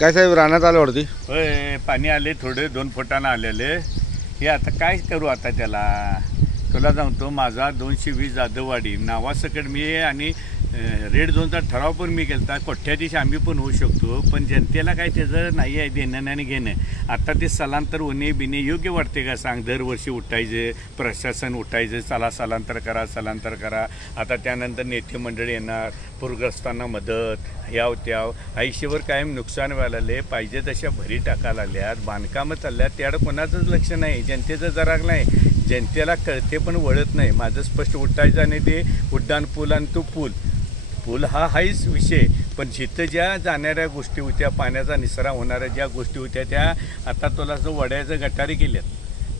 काय साहेब रानात आलं वरती? होय, पाणी आले थोडे 2 फुटानं आलेले. हे आता काय करू आता त्याला? तुला सांगतो, माझा 220 जाधववाडी नावासकट मी आणि रेड झोनचा ठराव पण मी केला. कोट्याधीश आम्ही पण होऊ शकतो, पण जनतेला काय त्याचं नाही आहे देणं आणि घेणं. आता ते स्थलांतर होणे बिणे योग्य वाटते का सांग? दरवर्षी उठायचं, प्रशासन उठायचं, चला स्थलांतर करा. आता त्यानंतर नेते मंडळी येणार, पूरग्रस्तांना मदत, ह्याव त्याव आयुष्यभर कायम नुकसान व्हायला पाहिजे तशा भरी टाकायला आल्यात, बांधकामं चालल्यात. त्याकडं कोणाचंच लक्ष नाही, जनतेचं जरा नाही. जनतेला कळते पण वळत नाही. माझं स्पष्ट उठायचं आणि ते उड्डाण पूल आणि तो पूल हा हाच विषय. पण जिथं ज्या जाणाऱ्या गोष्टी होत्या, पाण्याचा निसरा होणाऱ्या ज्या गोष्टी होत्या, त्या आता तुला असं वड्याचं गटारी केल्यात,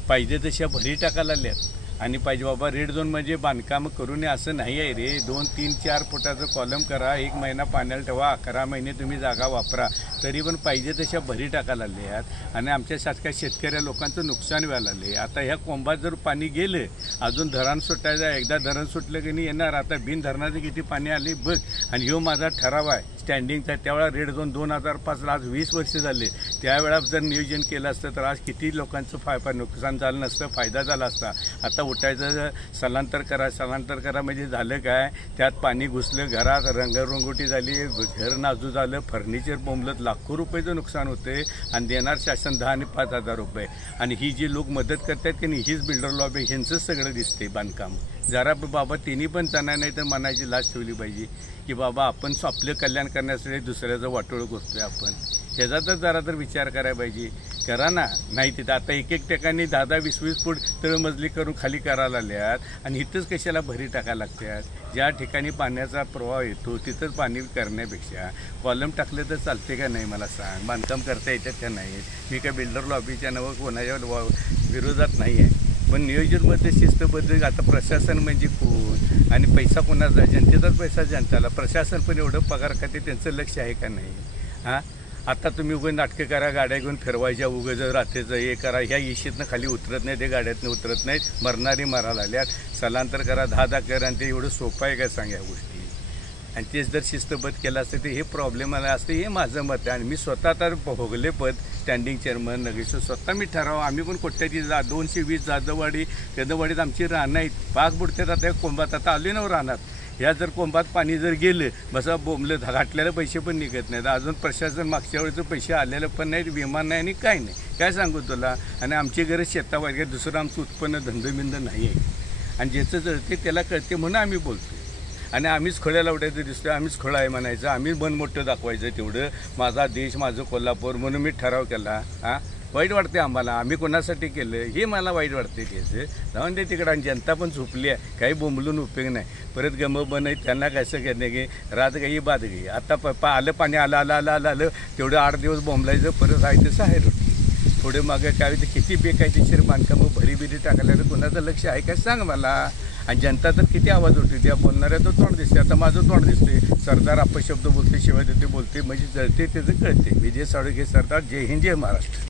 पाहिजे तशा भरी टाकायला आल्यात. आणि पाहिजे बाबा रेड झोन म्हणजे बांधकामं करू नये असं नाही आहे रे. 2, 3, 4 फुटाचं कॉलम करा, 1 महिना पाण्याला ठेवा, 11 महिने तुम्ही जागा वापरा, तरी पण पाहिजे तशा भरी टाकायला आले आहेत. आणि आमच्यासारख्या शेतकऱ्या लोकांचं नुकसान व्हायला आले. आता ह्या कोंबात जर पाणी गेलं, अजून धरण सुटायचं, एकदा धरण सुटलं की नाही येणार. आता बिन धरणाचं किती पाणी आले बघ. आणि ह्यो माझा ठराव आहे स्टँडिंगचा. त्यावेळा रेड झोन 2005ला, आज 20 वर्ष झाले. त्यावेळा जर नियोजन केलं असतं तर आज किती लोकांचं नुकसान झालं नसतं, फायदा झाला असता. आता उठायचं, स्थलांतर करा म्हणजे झालं काय? त्यात पाणी घुसलं, घरात रंगरंगोटी झाली, घर नाजूक झालं, फर्निचर बोंबलत, लाखो रुपयाचं नुकसान होते. आणि देणार शासन 10 आणि 5,000 रुपये. आणि ही जी लोक मदत करतात की नाही, हीच बिल्डर लॉबी, ह्यांचंच सगळं दिसते बांधकाम. जरा बाबा तिन्ही पण जाणार नाही तर मनाची लाज ठेवली पाहिजे की बाबा आपण आपलं कल्याण करण्यासाठी दुसऱ्याचं वाटोळं करतोय आपण. त्याचा तर जरा तर विचार करायला पाहिजे. करा ना. नाही तिथं आता एक ठिकाणी 10-10, 20-20 फूट तळमजली करून खाली करायला आल्यात. आणि इथंच कशाला भरी टाकायला लागतात? ज्या ठिकाणी पाण्याचा प्रवाह येतो तिथंच पाणी करण्यापेक्षा कॉलम टाकलं तर चालते का नाही मला सांग? बांधकाम करता येतात का नाही? मी काय बिल्डर लॉबीच्या नावं कोणाच्या विरोधात नाही आहे, पण नियोजनमध्ये शिस्तबद्ध. आता प्रशासन म्हणजे कोण आणि पैसा कोणाचा? जनतेचाच पैसा जनतेला. प्रशासन पण एवढं पगार खाते, त्यांचं लक्ष आहे का नाही? हां, आता तुम्ही उगं नाटकं करा, गाड्या घेऊन फिरवायच्या, उगं जर रात्रीचं हे करा, ह्या इशीतनं खाली उतरत नाही, ते गाड्यातनं उतरत नाहीत, मरणारी मारायला आल्यात. स्थलांतर करा, 10-10 करा, आणि ते एवढं सोपं आहे का सांग या गोष्टी? आणि तेच जर शिस्तबद्ध केलं असतं तर हे प्रॉब्लेम आला असतं, हे माझं मत आहे. आणि मी स्वतः तर भोगले पद स्टँडिंग चेअरमन नगेश्वर, स्वतः मी ठराव. आम्ही पण कोट्याची 220 जाधववाडी कदमवाडीत आमची रानं आहेत, पाक बुडतात. आता कोंबात आता आले ना रानात, ह्या जर कोंबात पाणी जर गेलं, बसा बोंबलं, घाटलेले पैसे पण निघत नाहीत. अजून प्रशासन मागच्या वेळेचं पैसे आलेलं पण नाहीत, विमान नाही आणि काय नाही. काय सांगू तुला? आणि आमची गरज शेतावर, दुसरं आमचं उत्पन्न धंदोबिंद नाही आहे. आणि ज्याचं जळते त्याला कळते म्हणून आम्ही बोलतो. आणि आम्हीच खोळ्याला उठायचं दिसतो, आम्हीच खोळा आहे म्हणायचं, आम्हीच बन मोठं दाखवायचं. तेवढं माझा देश, माझं कोल्हापूर म्हणून मी ठराव केला. हां, वाईट वाटते आम्हाला. आम्ही कोणासाठी केलं हे मला वाईट वाटते. त्याचं जाऊन दे तिकडं. आणि जनता पण झोपली आहे, काही बोंबलून उपयोग नाही. परत गमं बन त्यांना कसं घेणे की रात गई बाद गई. आता आलं पाणी आलं तेवढं 8 दिवस बोंबलायचं, परत आहे तसं आहे रोटी. थोडे मागे काय तर किती बेकायदेशीर बांधकामं भरी टाकायला तर कोणाचं लक्ष आहे काय सांग मला? आणि जनता तर किती आवाज उठते, त्या बोलणाऱ्या तर तोंड दिसते. आता माझं तोंड दिसते, सरदार अपशब्द बोलते, शिवाय देते बोलते, म्हणजे जळते त्याचं कळते. विजय साळुंखे सरदार. जय हिंद, जय महाराष्ट्र.